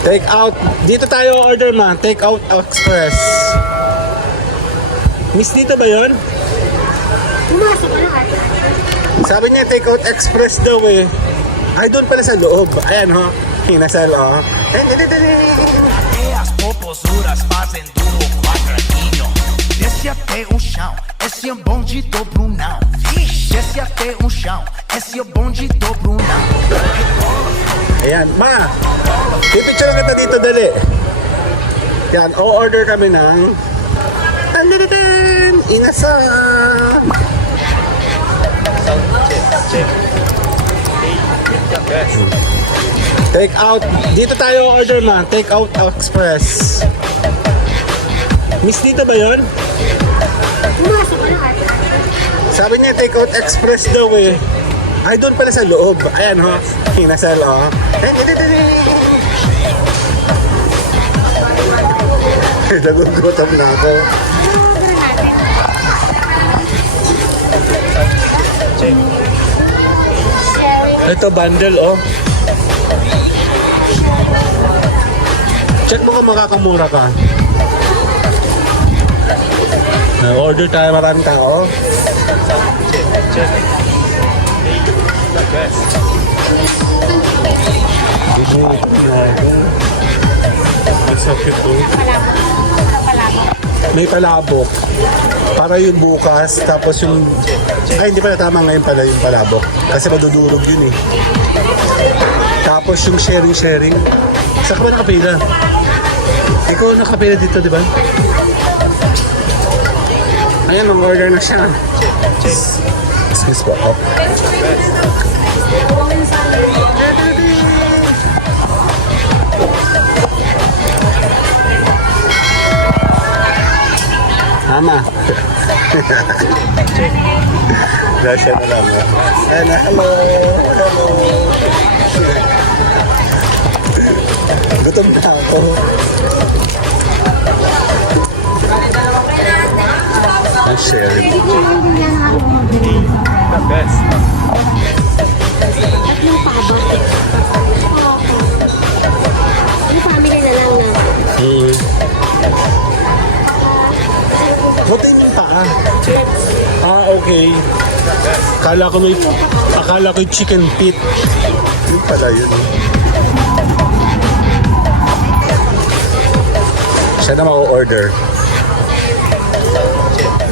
Take out. Dito tayo order ma. Take out express. Miss dito ba yon? Pumasok ka lahat. Sabi niya take out express daw eh. Ay doon pala sa loob. Ayan ho. Hinasal oh. As popozuras fazem duro quadradinho. Desce até o chão, esse é o bonde do Brunão. Desce até o chão, esse é o bonde do Brunão. Ayan, ma. Pipicture kita dito dali. Yan, o-order kami ng inasal. Take out. Dito tayo order ma. Take out express. Miss dito ba yon? Pumasok ka lahat. Sabi niya take out express daw eh. Ay doon pala sa loob. Ayan ho. Hinasal oh. Nagugutom na ako. Ito bundle oh. Check mo kung makakamura ka. Order tayo, maraming tao. Masakit to. May palabok. Para yung bukas, tapos yung... Ay, hindi pala tama ngayon pala yung palabok. Kasi madudurog yun eh. Tapos yung sharing. Saan ka ba nakapila? Ikaw nakapila dito, di ba? Ayan, mag-order na siya. Excuse po. Oh. Mama. Dasya na lang. Ayan na, hello. Gutom na ako. Ang sharing. Hindi ko maintindihan ang ako mabili. The best. At yung paba. Yung family na lang na. Buti yung paa. Ah, okay. Akala ko yung chicken feet. Yun pala yun. Siya na mag-order.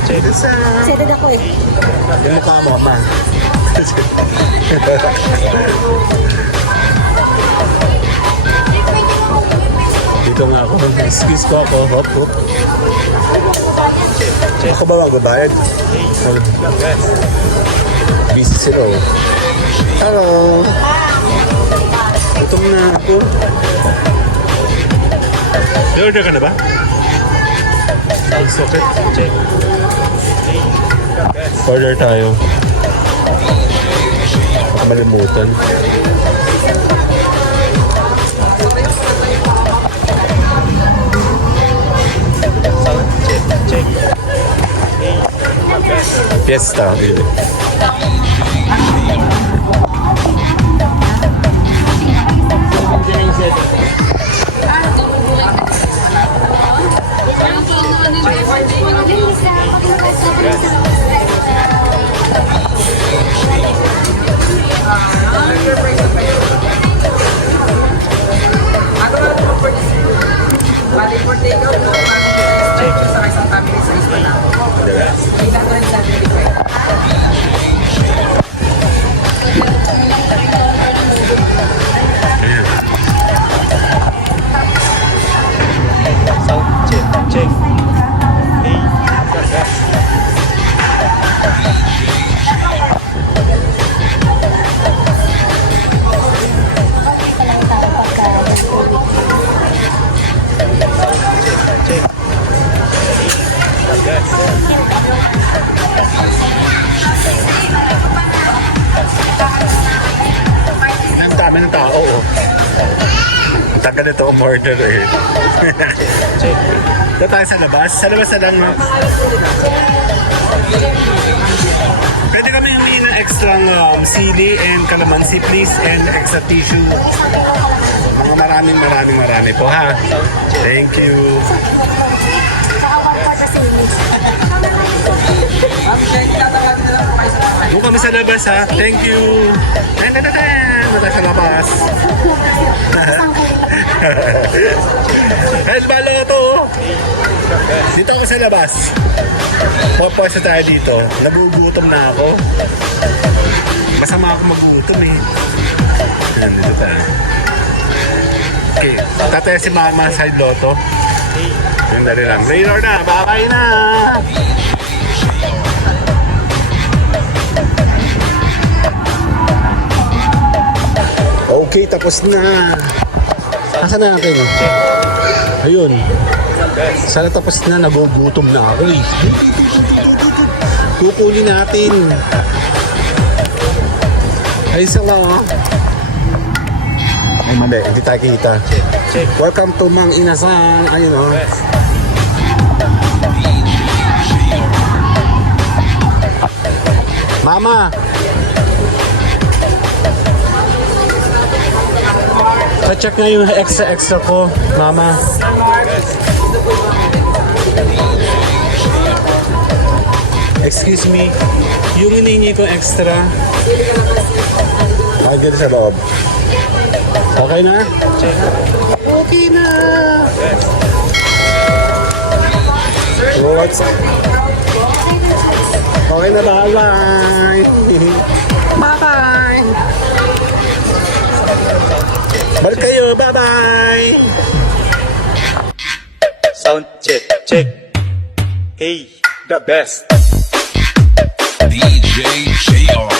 Excited ako eh. Yung mukha mo, ma. Dito nga ako. Excuse ko ako. Hop. Ako ba magbabayad? Busy sila. Hello. Gutom na ako. I-order ka na ba? Socket. Check. Order tayo. Baka malimutan. Fiesta. Ang dami ng tao, oh. Ang tagal nito umorder eh. Ito tayo sa labas. Sa labas na lang, no? Pwede kami humingi ng extra sili and calamansi, please. And extra tissue. Mga Marami po ha. Thank you. Doon kami sa labas ha. Thank you. Mula sa labas. El Baloto. Dito ako sa labas. Pwede tayo dito. Nagugutom na ako. Masama ako magutom eh. Yan, dito tayo. Okay, tataya si Mama sa Loto. Yung dali lang. Raynor na, bye-bye na! Okay, tapos na. Nasaan na natin? Ayun. Sana tapos na, nagugutom na ako eh. Kukunin natin. Ay, isa lang ah. Ay, mali. Hindi tayo kita. Welcome to Mang Inasal. Ayun oh. Mama! Pa-check nga yung extra ko, Mama. Excuse me, yung hinihingi ko extra. Dito sa loob. Okay na? Okay na! What's up? Okay na, bye-bye! Bye-bye! Balik kayo, bye-bye! Sound check, check. Hey, the best. DJ JR.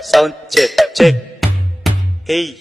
Sound check, check. Hey.